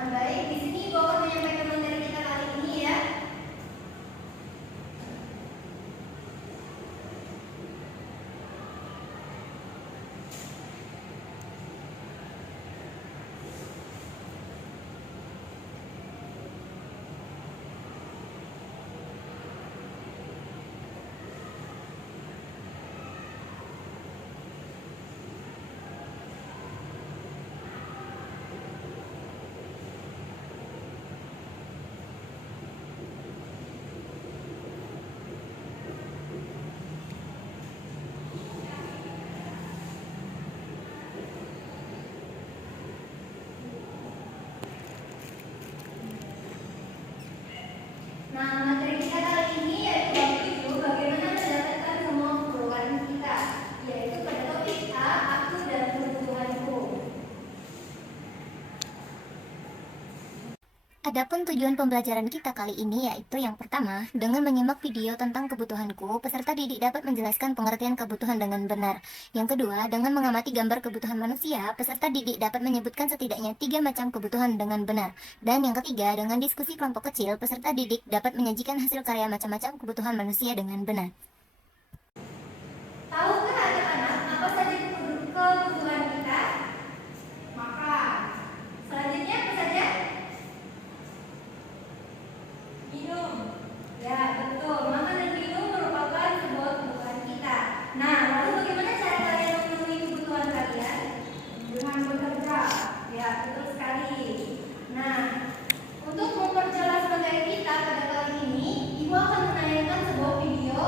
Baik, di sini Ibu akan menyampaikan materi kita kali ini ya. Nah, materi kita kali ini yaitu bab 7, bagaimana mendapatkan semua keperluan kita, yaitu pada topik A, aku dan kebutuhanku. Adapun tujuan pembelajaran kita kali ini yaitu yang pertama, dengan menyimak video tentang kebutuhanku, peserta didik dapat menjelaskan pengertian kebutuhan dengan benar. Yang kedua, dengan mengamati gambar kebutuhan manusia, peserta didik dapat menyebutkan setidaknya 3 macam kebutuhan dengan benar. Dan yang ketiga, dengan diskusi kelompok kecil, peserta didik dapat menyajikan hasil karya macam-macam kebutuhan manusia dengan benar. Tahukah anak-anak apa saja kebutuhan kita? Makan. Selanjutnya apa saja? Minum. Ya, betul. Makan dan minum merupakan sebuah kebutuhan kita. Nah, lalu bagaimana cara kalian memenuhi kebutuhan kalian? Dengan bekerja. Ya, betul sekali. Nah, untuk memperjelas materi kita pada kali ini, Ibu akan menayangkan sebuah video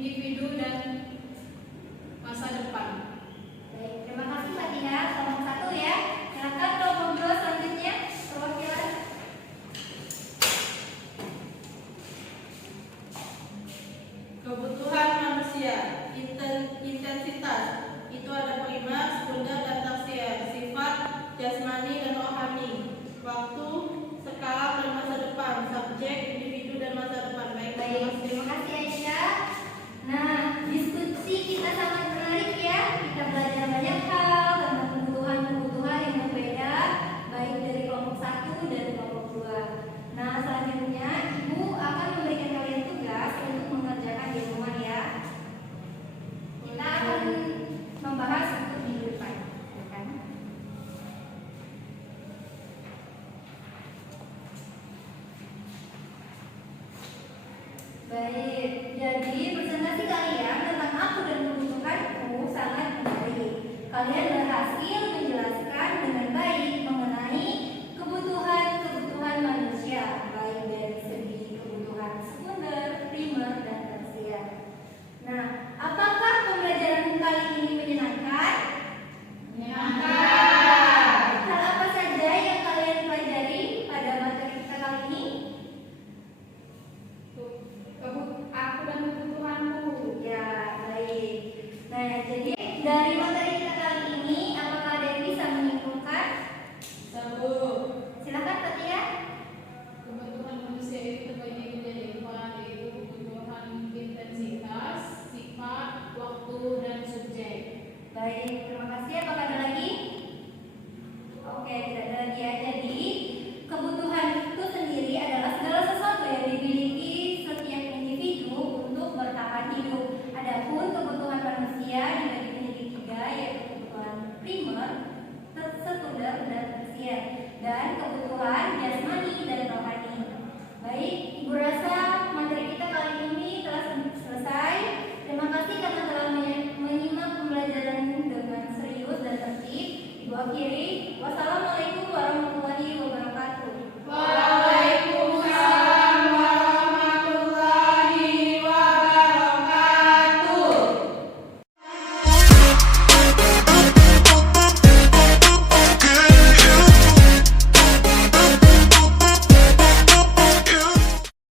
individu dan masa depan. Baik, terima kasih Mbak Tia. Kelompok 1 ya. Silakan kelompok 2 selanjutnya perwakilan. Kebutuhan manusia, intensitas, itu ada primer, sekunder, dan tersier. Sifat, jasmani dan rohani. Waktu, sekarang dan masa depan. Subjek, individu dan masa depan. Baik, Terima kasih Aisyah. Nah, diskusi kita sangat menarik ya. Kita belajar banyak hal tentang kebutuhan-kebutuhan yang berbeda, baik dari kelompok 1 dan kelompok 2. Nah, selanjutnya Ibu akan memberikan kalian tugas untuk mengerjakan di rumah ya. Kita akan membahas untuk minggu depan. Ya kan? Baik, jadi presentasi kalian tentang aku dan kebutuhanku sangat baik. Kalian berhasil menjelaskan dengan baik mengenai kebutuhan-kebutuhan manusia, baik dari segi kebutuhan sekunder, primer, dan tersier. Nah, apakah pembelajaran kali ini menyenangkan? Menyenangkan. Hal apa saja yang kalian pelajari pada materi kita kali ini? Aku dan kebutuhanku. Ya, baik. Nah, jadi dari materi kita kali ini, apakah ada yang bisa menyimpulkan? Silakan, Fatia. Kebutuhan manusia itu terbagi menjadi 4, yaitu kebutuhan intensitas, sifat, waktu, dan subjek. Baik,